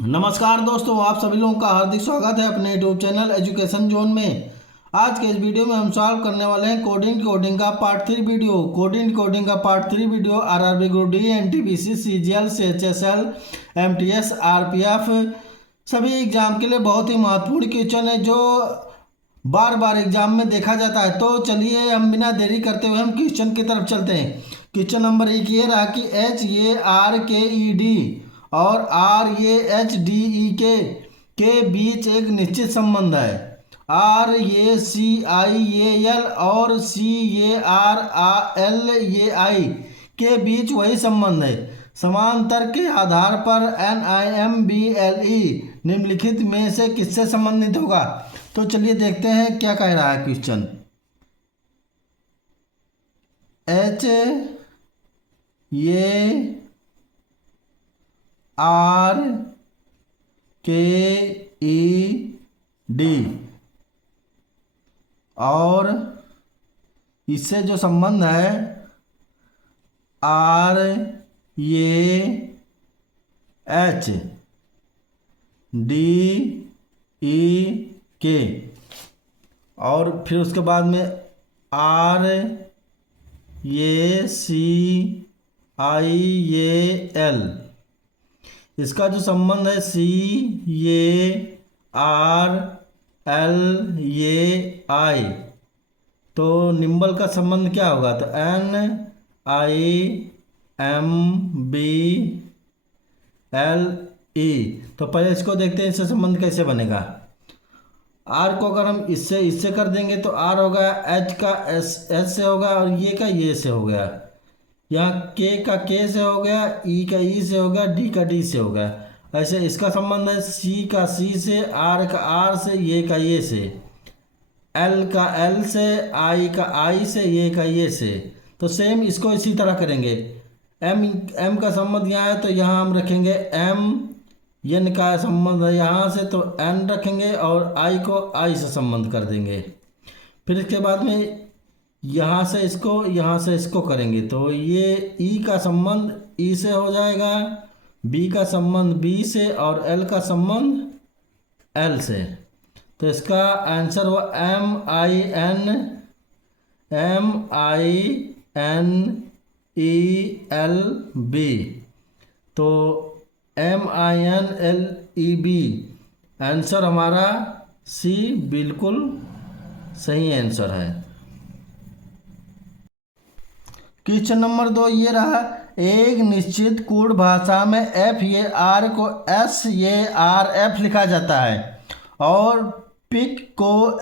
नमस्कार दोस्तों, आप सभी लोगों का हार्दिक स्वागत है अपने यूट्यूब चैनल एजुकेशन जोन में। आज के इस वीडियो में हम सॉल्व करने वाले हैं कोडिंग का पार्ट 3 वीडियो। कोडिंग का part 3 video RRB group D, NTPC, CGL, CHSL, MTS, RPF सभी एग्जाम के लिए बहुत ही महत्वपूर्ण क्वेश्चन है जो बार बार एग्जाम में देखा जाता है। तो चलिए हम बिना देरी करते हुए हम क्वेश्चन की तरफ चलते हैं। क्वेश्चन नंबर 1 ये रहा कि HARKED और RAHDE के बीच एक निश्चित संबंध है। RACIAL और CARLAI के बीच वही संबंध है। समांतर के आधार पर NIMBLE निम्नलिखित में से किससे संबंधित होगा। तो चलिए देखते हैं क्या कह रहा है क्वेश्चन। HARKED और इससे जो संबंध है RAHDE और फिर उसके बाद में RACIAL, इसका जो संबंध है CARLAI। तो निम्बल का संबंध क्या होगा, तो NIMBLE। तो पहले इसको देखते हैं इससे संबंध कैसे बनेगा। आर को अगर हम इससे इससे कर देंगे तो आर होगा, एच का एस से होगा और ये का ये से हो गया। यहाँ के का के से हो गया, ई का ई से हो गया, डी का डी से हो गया। ऐसे इसका संबंध है सी का सी से, आर का आर से, ये का ये से, एल का एल से, आई का आई से, ये का ये से। तो सेम इसको इसी तरह करेंगे। एम का संबंध यहाँ है तो यहाँ हम रखेंगे एम। एन का संबंध है यहाँ से तो एन रखेंगे और आई को आई से संबंध कर देंगे। फिर इसके बाद में यहाँ से इसको करेंगे तो ये ई का संबंध ई से हो जाएगा, बी का संबंध बी से और एल का संबंध एल से। तो इसका आंसर हुआ MINELB। तो MINLEB आंसर हमारा सी बिल्कुल सही आंसर है। क्वेश्चन नंबर 2 ये रहा, एक निश्चित कोड भाषा में FAR को SARF लिखा जाता है और पिक को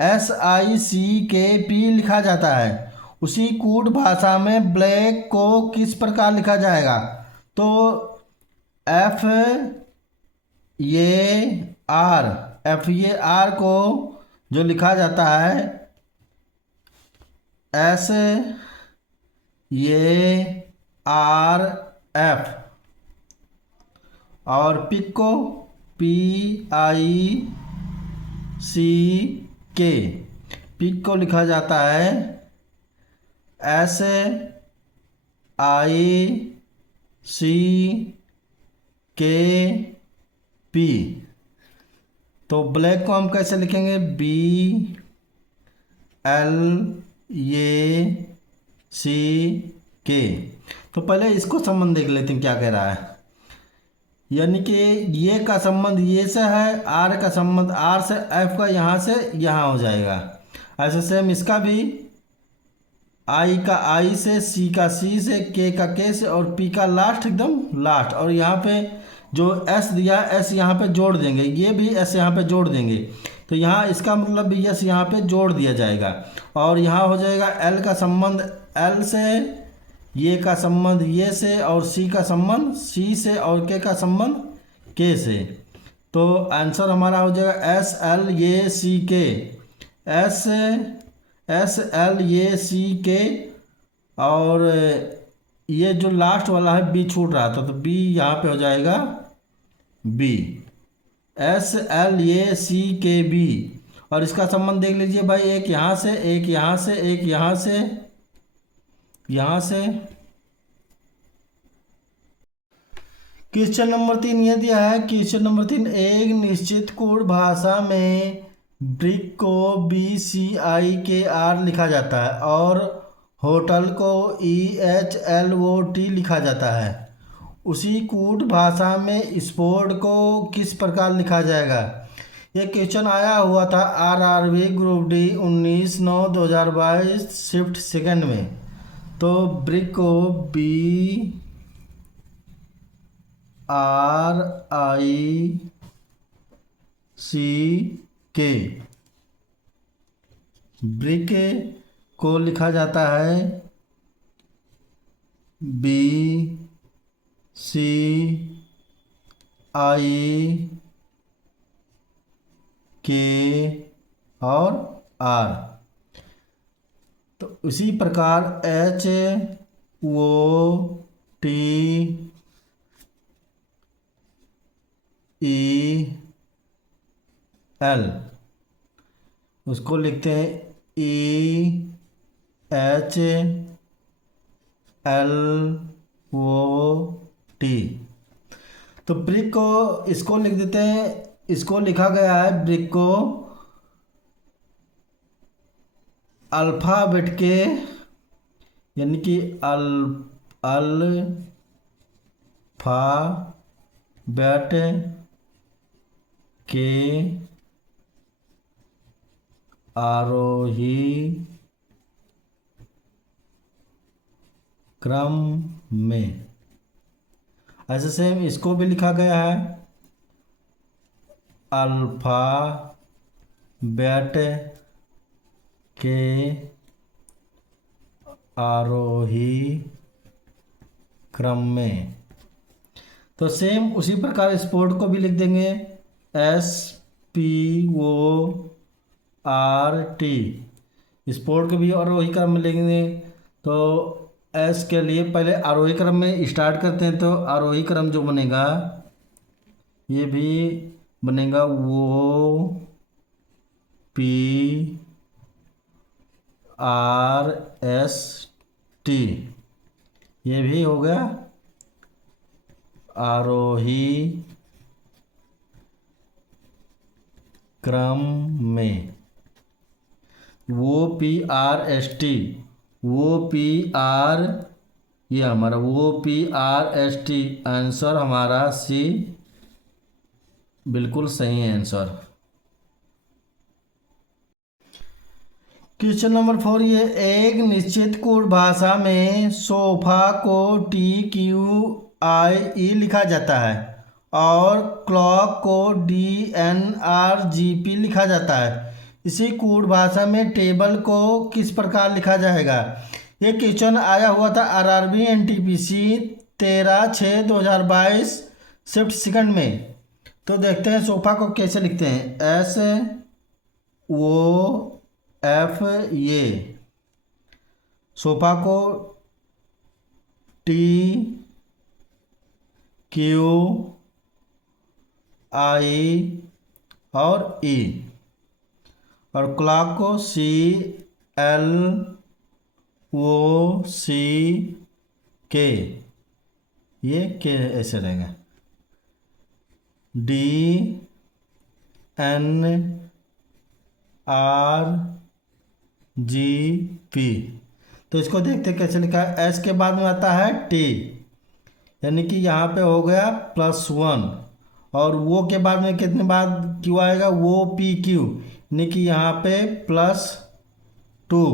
SICKP लिखा जाता है। उसी कोड भाषा में ब्लैक को किस प्रकार लिखा जाएगा। तो FAR को जो लिखा जाता है SARF और पिक को PICK। पिक को लिखा जाता है SAICKP। तो ब्लैक को हम कैसे लिखेंगे, BLACK। तो पहले इसको संबंध देख लेते हैं क्या कह रहा है। यानी कि ये का संबंध ये से है, आर का संबंध आर से, एफ का यहाँ से यहाँ हो जाएगा। ऐसे सेम इसका भी आई का आई से, सी का सी से, के का के से और पी का लास्ट एकदम लास्ट। और यहाँ पे जो एस दिया एस यहाँ पे जोड़ देंगे, ये भी एस यहाँ पे जोड़ देंगे। तो यहाँ इसका मतलब भी एस यहाँ पे जोड़ दिया जाएगा और यहाँ हो जाएगा एल का संबंध एल से, ये का संबंध ये से और सी का संबंध सी से और के का संबंध के से। तो आंसर हमारा हो जाएगा SLACK और ये जो लास्ट वाला है बी छूट रहा था तो बी यहाँ पे हो जाएगा बी, SLACKB। और इसका संबंध देख लीजिए भाई, एक यहाँ से एक यहाँ से एक यहाँ से यहाँ से। क्वेश्चन नंबर 3 ये दिया है। क्वेश्चन नंबर 3, एक निश्चित कोड भाषा में ब्रिक को BCIKR लिखा जाता है और होटल को EHLOT लिखा जाता है। उसी कूट भाषा में स्पोर्ट को किस प्रकार लिखा जाएगा? ये क्वेश्चन आया हुआ था RRB group D 19/9/2022 shift second में। तो ब्रिक को BRICK ब्रिक को लिखा जाता है BCIK और R। तो उसी प्रकार HOTEL उसको लिखते हैं EHLOT। तो ब्रिक को इसको लिख देते हैं, इसको लिखा गया है ब्रिक को अल्फ़ाबेट के, यानी कि अल्फ़ाबेट के आरोही क्रम में। ऐसे सेम इसको भी लिखा गया है अल्फ़ाबेट के आरोही क्रम में। तो सेम उसी प्रकार स्पोर्ट को भी लिख देंगे SPORT। स्पोर्ट को भी आरोही क्रम में लिखेंगे। तो एस के लिए पहले आरोही क्रम में स्टार्ट करते हैं। तो आरोही क्रम जो बनेगा ये भी बनेगा OPRST। ये भी हो गया आरोही क्रम में। OPRST OPR, ये हमारा OPRST आंसर हमारा सी बिल्कुल सही है आंसर। क्वेश्चन नंबर 4, ये एक निश्चित कोड भाषा में सोफा को TQIE लिखा जाता है और क्लॉक को DNRGP लिखा जाता है। इसी कोड भाषा में टेबल को किस प्रकार लिखा जाएगा? ये क्वेश्चन आया हुआ था RRB NTPC 13/6/2022 शिफ्ट सेकंड में। तो देखते हैं सोफा को कैसे लिखते हैं। SOFA सोफा को TQI और E और क्लॉक को CLOCK, ये के ऐसे रहेगा DNRGP। तो इसको देखते कैसे लिखा है। एस के बाद में आता है टी, यानी कि यहाँ पे हो गया +1 और वो के बाद में कितने बाद क्यू आएगा OPQ, यानी कि यहाँ पे +2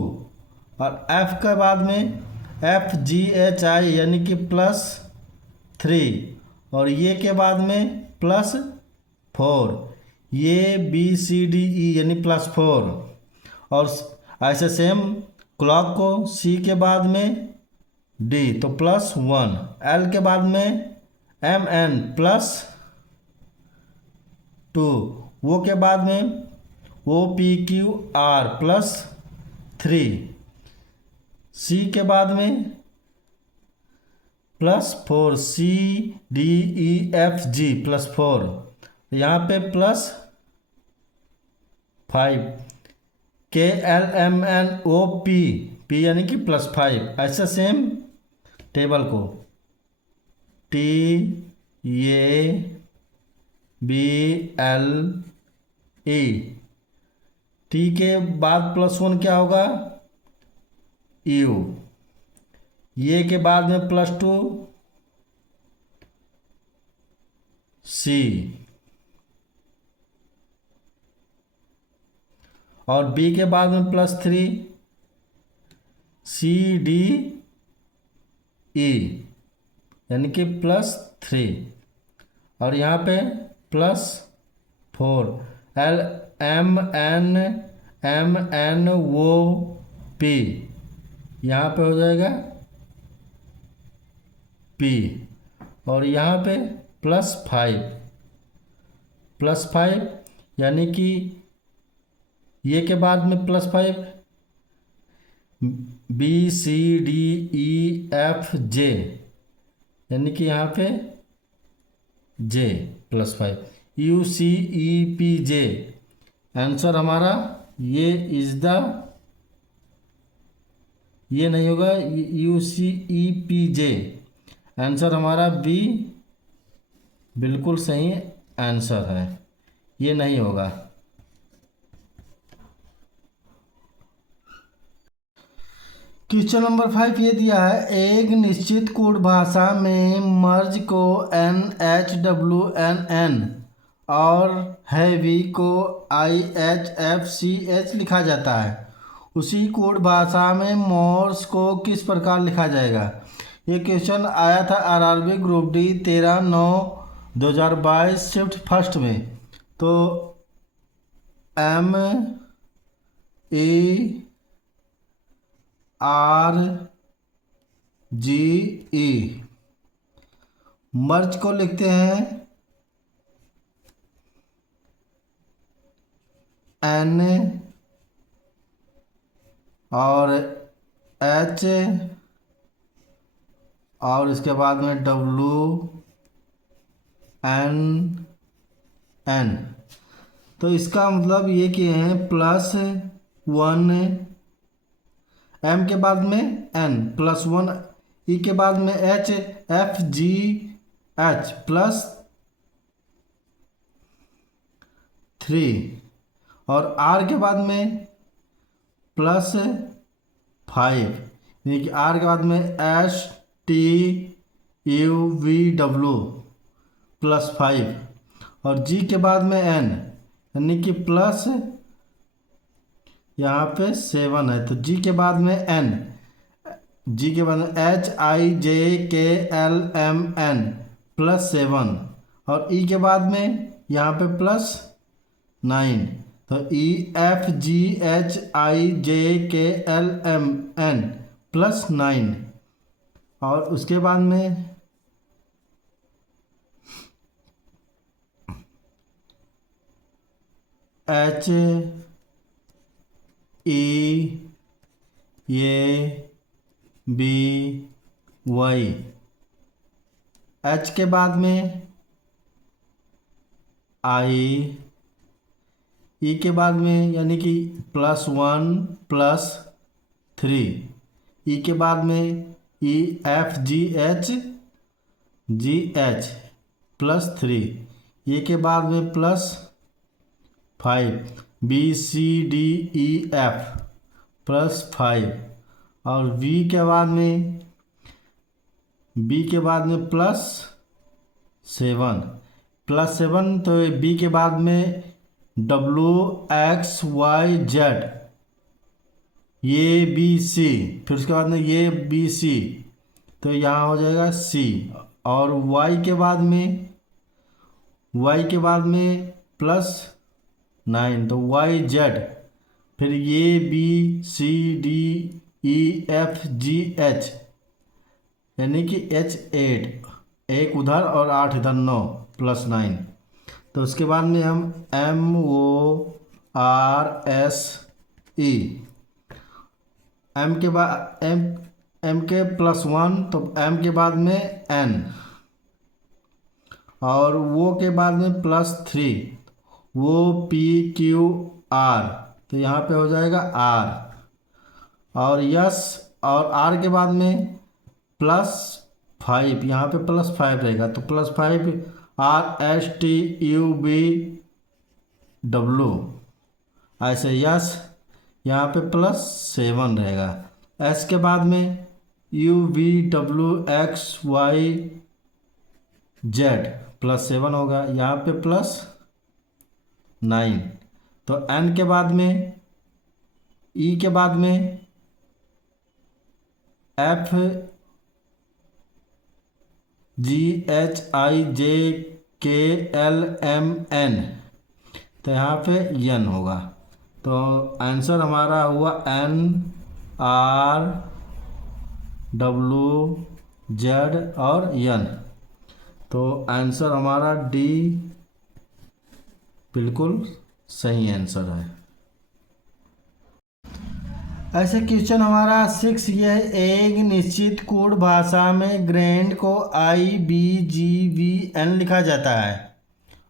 और एफ के बाद में FGHI यानी कि +3 और ये के बाद में +4, ये BCDE यानी +4 और ऐसे सेम क्लॉक को C के बाद में D तो +1, L के बाद में MN +2, वो के बाद में OPQR +3, C के बाद में +4, CDEFG +4, यहाँ पे +5, KLMNOP P यानी कि +5। ऐसा सेम टेबल को TQI ये बी एल ई। टी के बाद +1 क्या होगा? यू। ये के बाद में +2 सी। और बी के बाद में +3 सी डी ई, यानी कि +3। और यहाँ पे +4 L M N O P, यहाँ पे हो जाएगा पी। और यहाँ पे +5 यानी कि ये के बाद में +5 B C D E F J, यानी कि यहाँ पे J +5 U C E P J. Answer हमारा ये नहीं होगा, U C E P J. Answer हमारा बी बिल्कुल सही आंसर है, ये नहीं होगा। क्वेश्चन नंबर 5 ये दिया है, एक निश्चित कोड भाषा में मर्ज को NHWNN और हैवी को IHFCH लिखा जाता है। उसी कोड भाषा में मोर्स को किस प्रकार लिखा जाएगा? ये क्वेश्चन आया था RRB group D 13/9/2022 shift first में। तो MERGE मर्ज को लिखते हैं N और H और इसके बाद में WNN। तो इसका मतलब ये किए हैं +1 M के बाद में N +1 E के बाद में H F G H +3 और R के बाद में +5, यानी कि R के बाद में STUVW +5 और G के बाद में N, यानी कि यहाँ पे 7 है। तो G के बाद में N, G के बाद में HIJKLMN +7 और E के बाद में यहाँ पे +9। तो EFGHIJKLMN +9 और उसके बाद में HEABY, H के बाद में I, E के बाद में यानी कि +1 +3, E के बाद में EFGHGH +3, E के बाद में +5 BCDEF +5 और B के बाद में +7 तो B के बाद में WXYZ ये BC, फिर उसके बाद में ये BC, तो यहाँ हो जाएगा C। और Y के बाद में +9 तो YZ, फिर ये BCDEFGH, यानी कि H8, एक उधर और 8 इधर, 9 +9। तो उसके बाद में हम MORSE, M के बाद M के +1 तो M के बाद में N और वो के बाद में +3 वो PQR, तो यहाँ पे हो जाएगा R और यस और R के बाद में +5 5, यहाँ पे +5 रहेगा तो +5 RSTUBW, ऐसे यस, यहाँ पे +7 रहेगा। एस के बाद में UVWXYZ +7 होगा, यहाँ पे +9। तो एन के बाद में, ई के बाद में FGHIJKLMN, तो यहाँ पे यन होगा। तो आंसर हमारा हुआ NRWZ और यन। तो आंसर हमारा डी बिल्कुल सही आंसर है। ऐसे क्वेश्चन हमारा 6 ये है, एक निश्चित कोड भाषा में ग्रैंड को IBGVN लिखा जाता है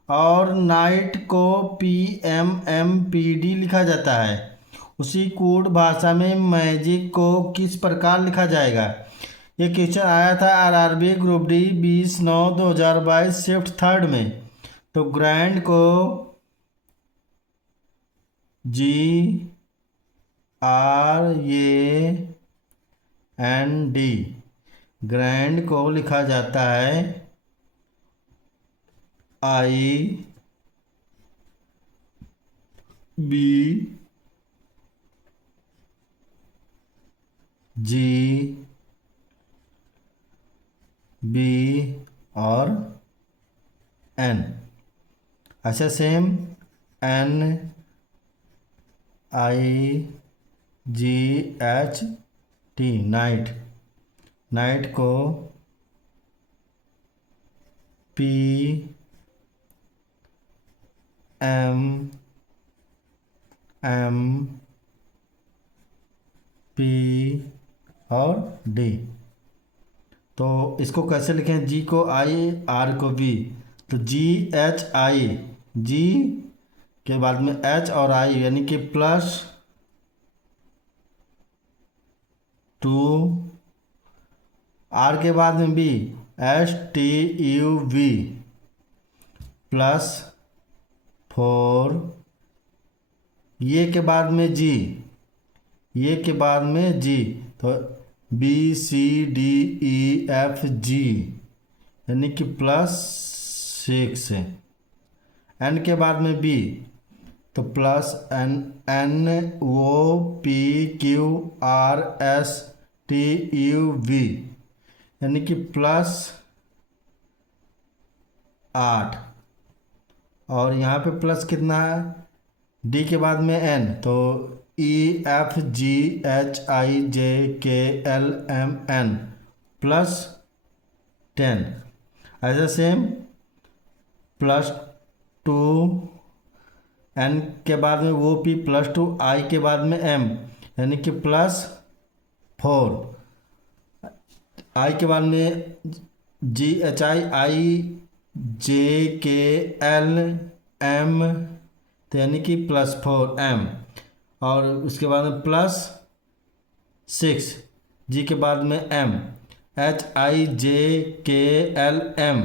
और नाइट को PMMPD लिखा जाता है। उसी कोड भाषा में मैजिक को किस प्रकार लिखा जाएगा? ये क्वेश्चन आया था RRB ग्रुप डी 20/9/2022 शिफ्ट 3 में। तो ग्रैंड को GRAND, ग्रैंड को लिखा जाता है IBGB और N। अच्छा सेम NIGHT, नाइट, नाइट को PMMP और D। तो इसको कैसे लिखें? जी को I, R को B, तो GHI, जी के बाद में H और I यानी कि +2, R के बाद में B STUV +4, ये के बाद में G, ये के बाद में G, तो BCDEFG यानी कि +6, N के बाद में B तो +NOPQRSTUV यानी कि +8, और यहाँ पे प्लस कितना है? D के बाद में N, तो EFGHIJKLMN +10। ऐसा सेम +2, N के बाद में वो P +2, I के बाद में M यानी कि +4, I के बाद में GHIIJKLM तो यानी कि +4M, और उसके बाद में +6, G के बाद में M HIJKLM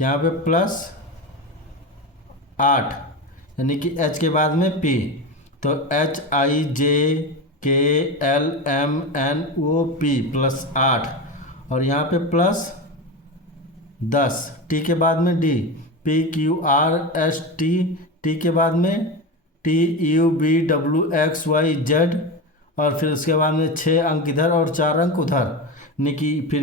यहाँ पे +8 यानी कि H के बाद में P, तो HIJKLMNOP +8, और यहाँ पे +10, T के बाद में D PQRST, T के बाद में TUBWXYZ, और फिर उसके बाद में 6 अंक इधर और 4 अंक उधर, यानी कि फिर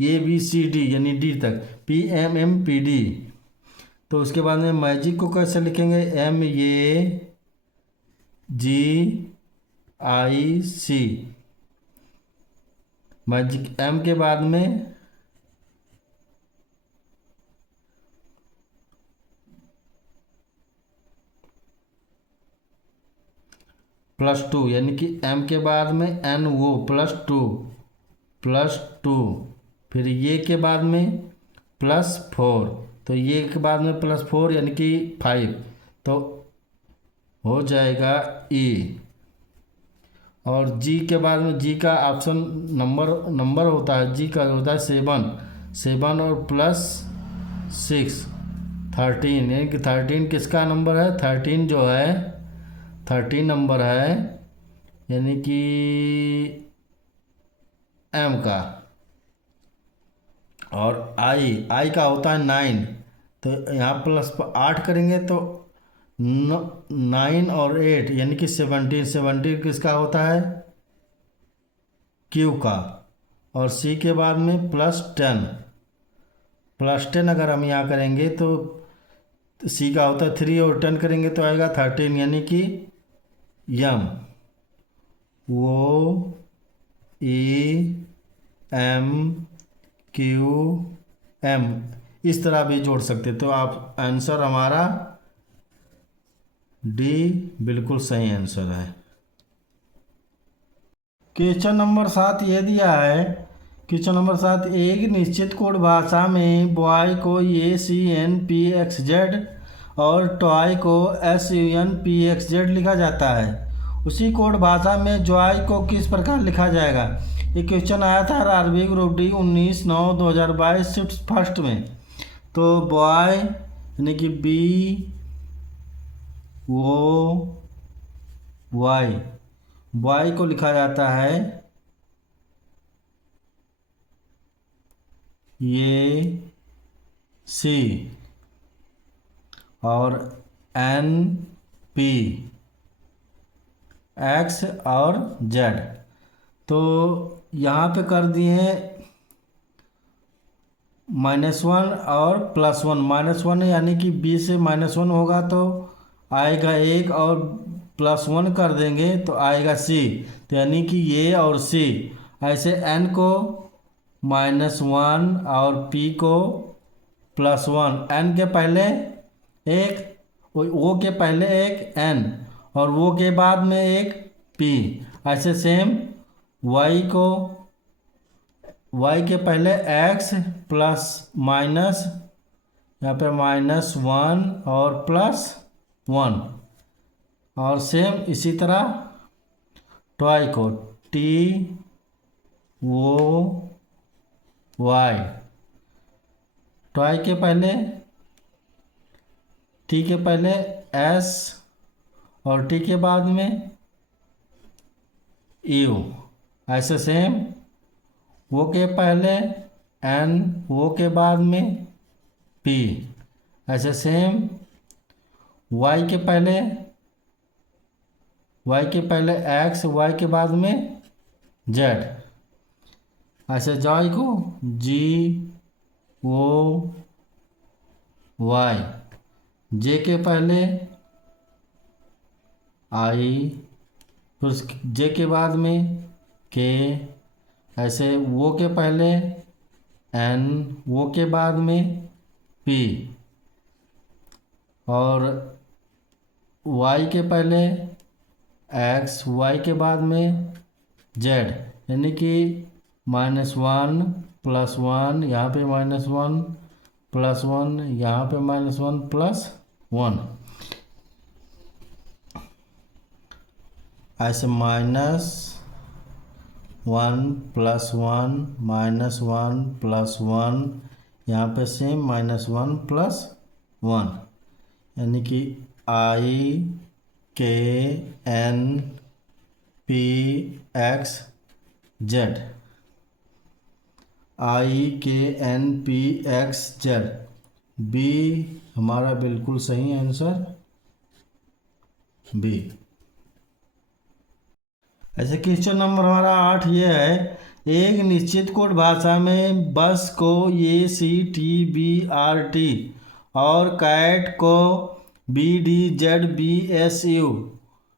ABCD यानी D तक PMMPD। तो उसके बाद में मैजिक को कैसे लिखेंगे? MAGIC, मैजिक M के बाद में +2 यानी कि M के बाद में NO +2, फिर ये के बाद में +4, तो ये के बाद में +4 यानी कि 5, तो हो जाएगा E। और जी के बाद में जी का ऑप्शन नंबर होता है, जी का होता है 7 और प्लस 6 13, यानी कि 13 किसका नंबर है, 13 जो है 13 नंबर है, यानी कि एम का। और आई का होता है 9, तो यहाँ प्लस 8 करेंगे तो 9 और 8 यानी कि 17 किसका होता है, क्यू का। और सी के बाद में +10 अगर हम यहाँ करेंगे तो सी का होता है 3 और 10 करेंगे तो आएगा 13, यानी कि यम, ओ ई एम क्यू एम, इस तरह भी जोड़ सकते। तो आप आंसर हमारा डी बिल्कुल सही आंसर है। क्वेश्चन नंबर 7 ये दिया है, क्वेश्चन नंबर 7, एक निश्चित कोड भाषा में बॉय को ACNPXZ और टॉय को SUNPXZ लिखा जाता है। उसी कोड भाषा में जॉय को किस प्रकार लिखा जाएगा। ये क्वेश्चन आया था RRB group D 19/9/2022 shift first में। तो बॉय यानी कि BOY, बॉय को लिखा जाता है ये सी और NPX और Z। तो यहाँ पे कर दिए हैं -1 और +1, -1 यानी कि B से -1 होगा तो आएगा 1 और +1 कर देंगे तो आएगा C, तो यानी कि ये और C। ऐसे N को -1 और P को +1, N के पहले एक, O के पहले एक N और वो के बाद में एक P। ऐसे सेम Y के पहले X प्लस माइनस, यहाँ पे -1 और +1, और सेम इसी तरह टॉय को TOY, टॉय के पहले T के पहले S और T के बाद में U। ऐसे सेम वो के पहले N, वो के बाद में P। ऐसे सेम Y के पहले X, Y के बाद में Z। ऐसे जॉय को GOY, J के पहले I, फिर J के बाद में K। ऐसे वो के पहले N, वो के बाद में P, और Y के पहले X, Y के बाद में Z, यानी कि -1 +1, यहाँ पे -1 +1, यहाँ पे -1 +1। ऐसे -1 +1 -1 +1, यहाँ पे सेम -1 +1, यानी कि IKNPXZ, IKNPXZ, बी हमारा बिल्कुल सही आंसर बी। ऐसे क्वेश्चन नंबर हमारा 8 ये है, एक निश्चित कोड भाषा में बस को ACTBRT और कैट को BDZBSU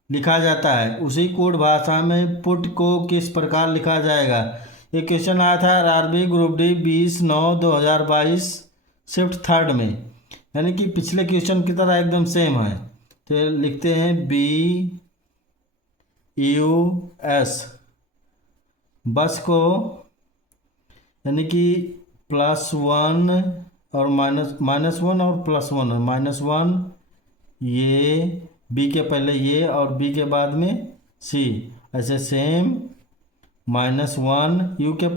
लिखा जाता है। उसी कोड भाषा में पुट को किस प्रकार लिखा जाएगा। ये क्वेश्चन आया था RRB group D 20/9/2022 shift third में, यानी कि पिछले क्वेश्चन की तरह एकदम सेम है। तो लिखते हैं BUS, बस को, यानी कि +1 और -1 और +1, -1 ये B के पहले ये और B के बाद में C, ऐसे सेम -1 यू के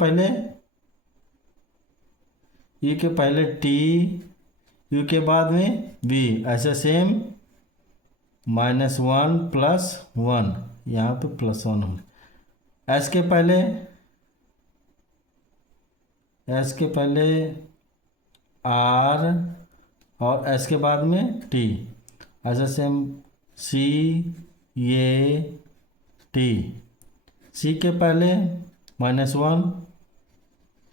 पहले टी, यू के बाद में वी, ऐसे सेम -1 +1, यहाँ पे +1 हो, एस के पहले आर और एस के बाद में टी, ऐसे सेम सी, ये टी, सी के पहले -1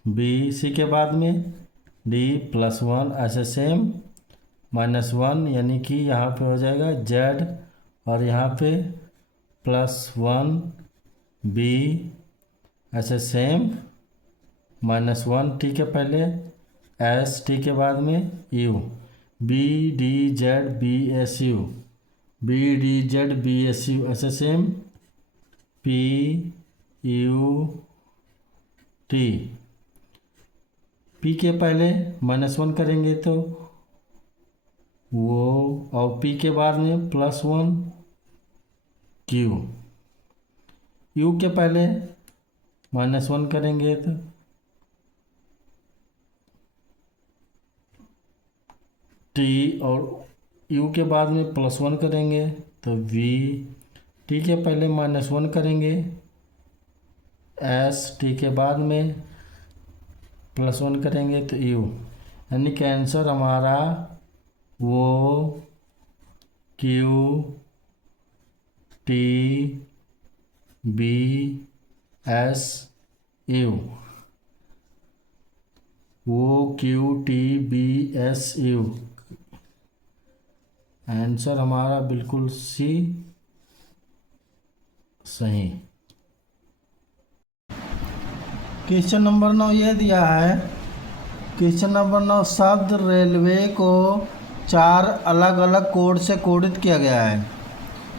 बी, सी के बाद में डी +1, ऐसे सेम -1, यानी कि यहाँ पे हो जाएगा जेड और यहाँ पे +1 बी, ऐसे सेम -1 टी के पहले एस, टी के बाद में U, B D Z B S U, B D Z B S U, ऐसे same P U T, P के पहले -1 करेंगे तो वो, और पी के बाद में +1 क्यू, यू के पहले -1 करेंगे तो टी, और यू के बाद में +1 करेंगे तो वी, टी के पहले -1 करेंगे एस, टी के बाद में +1 करेंगे तो यू, यानी कि आंसर हमारा वो Q T B S U, वो Q T B S U, answer हमारा बिल्कुल सी सही। क्वेश्चन नंबर 9 ये दिया है, क्वेश्चन नंबर 9, शब्द रेलवे को 4 अलग अलग कोड से कोडित किया गया है,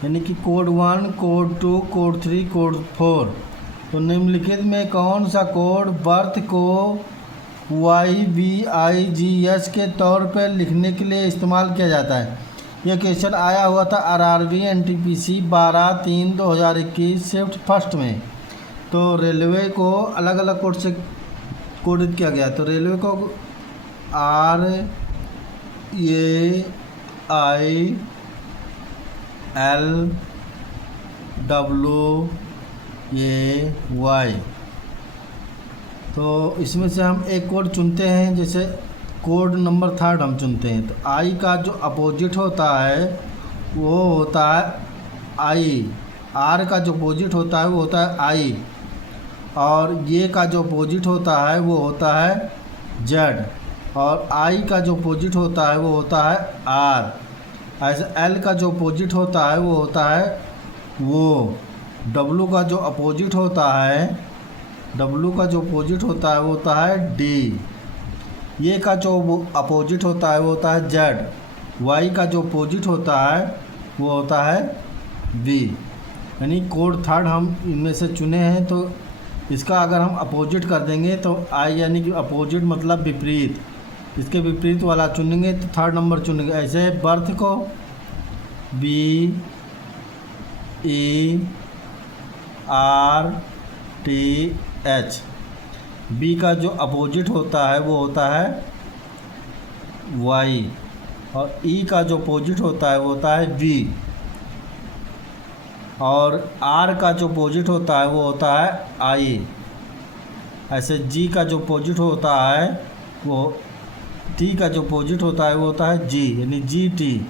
यानी कि कोड 1, कोड 2, कोड 3, कोड 4। तो निम्नलिखित में कौन सा कोड बर्थ को YBIGH के तौर पर लिखने के लिए इस्तेमाल किया जाता है? यह क्वेश्चन आया हुआ था RRB NTPC 12/3/2021 शिफ्ट फर्स्ट में। तो रेलवे को अलग अलग कोड से कोडित किया गया, तो रेलवे को RAILWAY। तो इसमें से हम एक कोड चुनते हैं, जैसे कोड नंबर 3 हम चुनते हैं। तो आई का जो अपोजिट होता है वो होता है आई, आर का जो अपोजिट होता है वो होता है आई, और ये का जो अपोजिट होता है वो होता है जेड, और आई का जो अपोजिट होता है वो होता है आर। ऐसे एल का जो अपोजिट होता है वो होता है वो, डब्लू का जो अपोजिट होता है वो होता है डी, ये का जो अपोजिट होता है वो होता है जेड, वाई का जो अपोजिट होता है वो होता है बी। यानी कोड 3 हम इनमें से चुने हैं, तो इसका अगर हम अपोजिट कर देंगे तो आई, यानी कि अपोजिट मतलब विपरीत, इसके विपरीत वाला चुनेंगे तो 3rd नंबर चुनेंगे। ऐसे बर्थ को BERTH, बी का जो अपोजिट होता है वो होता है वाई, और ई का जो अपोजिट होता है वो होता है वी, और आर का जो अपोजिट होता है वो होता है आई। ऐसे जी का जो अपोजिट होता है वो, टी का जो अपोजिट होता है वो होता है जी, यानी जी टी।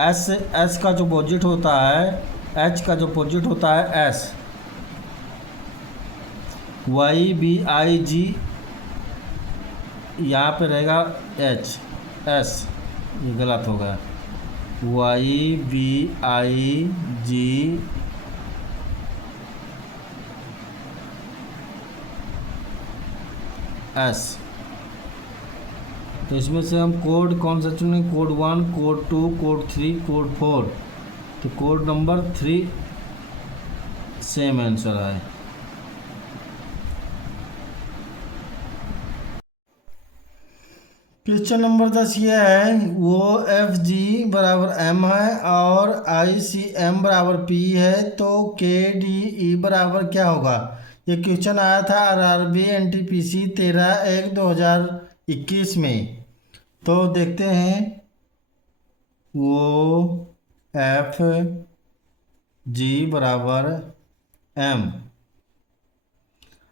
एस का जो अपोजिट होता है, एच का जो अपोजिट होता है एस, YBIG यहाँ पे रहेगा एस, ये गलत होगा, YBIGS। तो इसमें से हम कोड कौन सा चुनेंगे? Code 1, code 2, code 3, code 4। तो कोड नंबर 3 सेम आंसर है। क्वेश्चन नंबर 10 ये है, वो एफ जी बराबर एम है और आई सी एम बराबर पी है, तो के डी ई बराबर क्या होगा। ये क्वेश्चन आया था आरआरबी एनटीपीसी 13/1/2021 में। तो देखते हैं, वो एफ जी बराबर एम,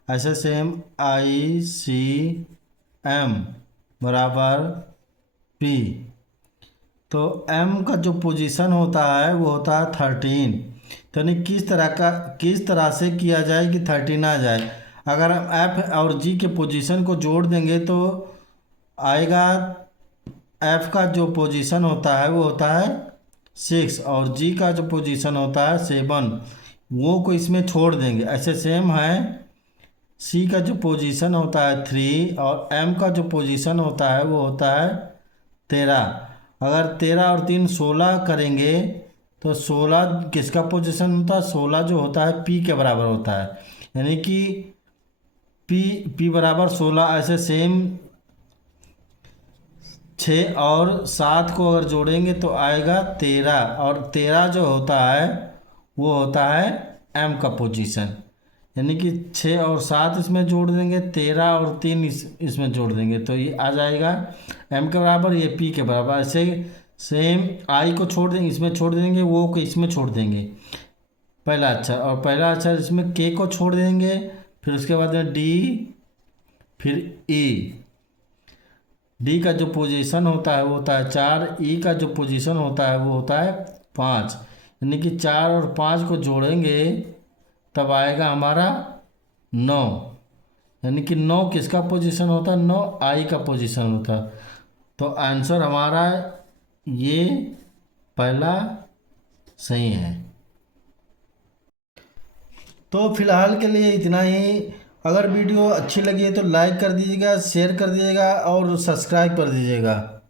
ऐसे सेम आई सी एम बराबर पी। तो m का जो पोजीशन होता है वो होता है 13। तो यानी किस तरह से किया जाए कि 13 आ जाए। अगर हम f और g के पोजीशन को जोड़ देंगे तो आएगा, f का जो पोजीशन होता है वो होता है 6 और g का जो पोजीशन होता है 7, वो को इसमें छोड़ देंगे। ऐसे सेम है, c का जो पोजीशन होता है 3 और m का जो पोजीशन होता है वो होता है 13। अगर 13 और 3 16 करेंगे तो 16 किसका पोजीशन होता है, 16 जो होता है p के बराबर होता है। यानी कि p बराबर 16। ऐसे सेम 6 और 7 को अगर जोड़ेंगे तो आएगा 13, और 13 जो होता है वो होता है m का पोजीशन। यानी कि 6 और 7 इसमें जोड़ देंगे, 13 और 3 इसमें जोड़ देंगे तो ये आ जाएगा m के बराबर, ये p के बराबर। ऐसे सेम i को छोड़ देंगे, इसमें छोड़ देंगे, वो को इसमें छोड़ देंगे, पहला अक्षर, और पहला अक्षर इसमें k को छोड़ देंगे, फिर उसके बाद में d, फिर e। डी का जो पोजीशन होता है वो होता है 4, ई का जो पोजीशन होता है वो होता है 5। यानी कि 4 और 5 को जोड़ेंगे तब आएगा हमारा 9। यानी कि 9 किसका पोजीशन होता है, 9 आई का पोजीशन होता है। तो आंसर हमारा ये पहला सही है। तो फिलहाल के लिए इतना ही। अगर वीडियो अच्छी लगी है तो लाइक कर दीजिएगा, शेयर कर दीजिएगा और सब्सक्राइब कर दीजिएगा।